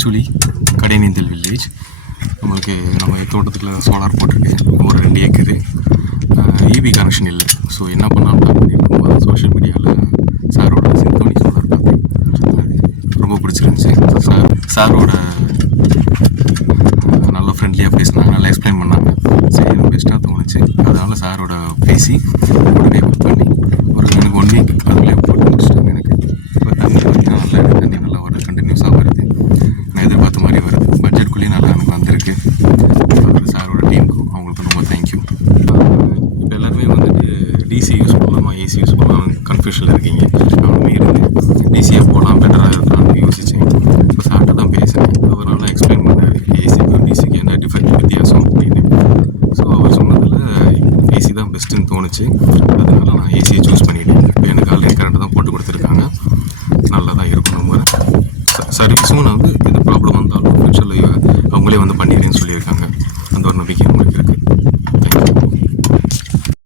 Actually கடைநீந்தல் village நம்மளுக்கு நம்ம தோட்டத்தில் சோலார் போட்டிருக்கு. ஒரு ரெண்டு ஏக்கரு. இபி கனெக்ஷன் இல்லை. ஸோ என்ன பண்ணலாம் பண்ணியிருக்கோம் சோஷியல் மீடியாவில் சாரோட சிந்தோனி சோலார் பார்த்தேன் ரொம்ப பிடிச்சிருந்துச்சி. சார் சாரோட நல்ல ஃப்ரெண்ட்லியாக பேசினாங்க. நல்லா எக்ஸ்பிளைன் பண்ணாங்க. சரி எனக்கு பெஸ்ட்டாக தோணுச்சு. அதனால் சாரோட பேசி உடனே பட்ஜெட்குள்ளேயும் நல்லா எனக்கு வந்திருக்கு சாரோட டீமுக்கும் அவங்களுக்கு ரொம்ப தேங்க்யூ இப்போ எல்லாருமே வந்துட்டு டிசி யூஸ் பண்ணலாமா? ஏசி யூஸ் பண்ணலாம் கன்ஃபியூஷனில் இருக்கீங்க. நானுமே இருந்து டிசியாக போகலாம் பெட்டராக இருக்கலாம்னு யோசித்தேன் இப்போ சார்கிட்ட தான் பேசினேன் அவர் நல்லா எக்ஸ்பிளைன் பண்ணார் ஏசிக்கும் டிசிக்கு என்ன டிஃபரெண்ட் வித்தியாசம் அப்படின்னு. ஸோ அவர் சொன்னதில் ஏசி தான் பெஸ்ட்டுன்னு தோணுச்சு. அதனால நான் ஏசியை சூஸ் பண்ணிட்டேன். இப்போ எனக்கு ஆல்ரெடி கரண்ட் தான் போட்டு கொடுத்துருக்காங்க. நல்லா தான் இருக்கும் நம்ம சர்வீஸும் நான் வந்து எந்த ப்ராப்ளம் வந்து കളിയേക്കാണ് അതുകൊണ്ട് പിടിക്കാൻ കൊടുക്കരുത്